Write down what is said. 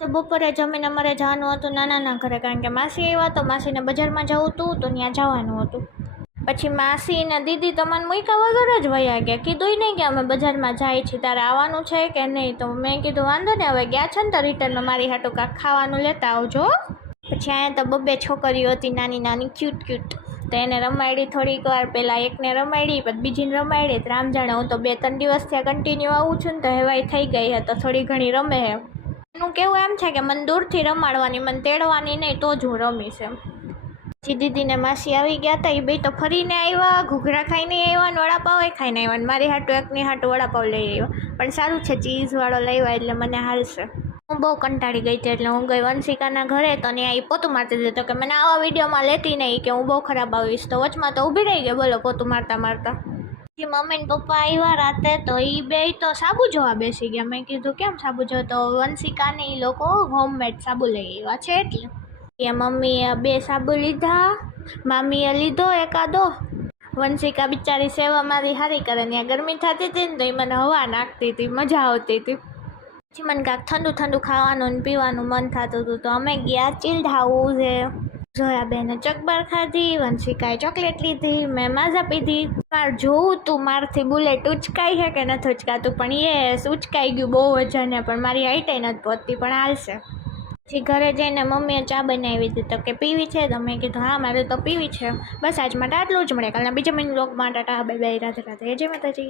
તો બપોરે જમીને અમારે જવાનું હતું નાના ઘરે, કારણ કે માસી આવ્યા તો માસીને બજારમાં જવું હતું તો ત્યાં જવાનું હતું. પછી માસી ને દીદી તમને મૂક્યા વગર જ વયા ગયા, કીધું નહીં કે અમે બજારમાં જાય છીએ, તારે આવવાનું છે કે નહીં. તો મેં કીધું વાંધો ને, હવે ગયા છે ને તો રિટર્નમાં મારી હાટું કાંક ખાવાનું લેતા આવજો. પછી અહીંયા તો બબ્બે છોકરીઓ હતી નાની નાની ક્યુટ ક્યુટ, તો એને રમાડી થોડીક વાર. પહેલાં એકને રમાડી પછી બીજીને રમાડી. રામ જાણે, હું તો 2-3 દિવસથી કન્ટિન્યુ આવું છું ને તો હેવાય થઈ ગઈ હે, તો થોડી ઘણી રમે હે. એનું કેવું એમ છે કે મને દૂરથી રમાડવાની, મને તેડવાની નહીં, તો જ હું રમીશ એમ. પછી દીદીને માસી આવી ગયા હતા, એ બે તો ફરીને આવ્યા, ઘૂઘરા ખાઈને આવ્યા ને વડાપાવ ખાઈને આવ્યા ને મારી હાટું એકની હાટું વડાપાવ લઈ આવ્યા. પણ સારું છે ચીઝવાળો લાવ્યા એટલે મને હાલશે. હું બહુ કંટાળી ગઈ હતી એટલે હું ગઈ વંશિકાના ઘરે, તો ત્યાં એ પોતું મારતી દીધો કે મને આવા વિડીયોમાં લેતી નહીં, કે હું બહુ ખરાબ આવીશ. તો વચમાં તો ઊભી રહી ગઈ, બોલો, પોતું મારતા મારતા. પછી મમ્મી ને પપ્પા આવ્યા રાતે, તો એ બે તો સાબુ જોવા બેસી ગયા. મેં કીધું કેમ સાબુ જો? તો વંશિકાને એ લોકો હોમમેડ સાબુ લઈ આવ્યા છે એટલે. એ મમ્મીએ 2 સાબુ લીધા, મામીએ લીધો એકાદો. વંશિકા બિચારી સેવા મારી હારી કરે, ત્યાં ગરમી થતી હતી ને તો એ મને હવા નાખતી હતી, મજા આવતી હતી. પછી મને કાંઈક ઠંડુ ઠંડુ ખાવાનું ને પીવાનું મન થતું હતું, તો અમે ગયા ચિલ્ડ હાઉસે. જોયાબેને ચકબાર ખાધી, વંશિકાએ ચોકલેટ લીધી, મેં માઝા પીધી. મારે જોવું તું મારથી બુલેટ ઉચકાઈ છે કે નથી ઉચકાતું, પણ યસ ઉચકાઈ ગયું બહુ વજન, પણ મારી હાઈટે નથી પહોંચતી, પણ હાલશે. પછી ઘરે જઈને મમ્મીએ ચા બનાવી હતી, તો કે પીવી છે? તો મેં કીધું હા મારે તો પીવી છે. બસ આજ માટે આટલું જ, મળે કાલના બીજા મિની વ્લોગમાં. ટાટા બાય બાય, રાધે રાધે, જય માતાજી.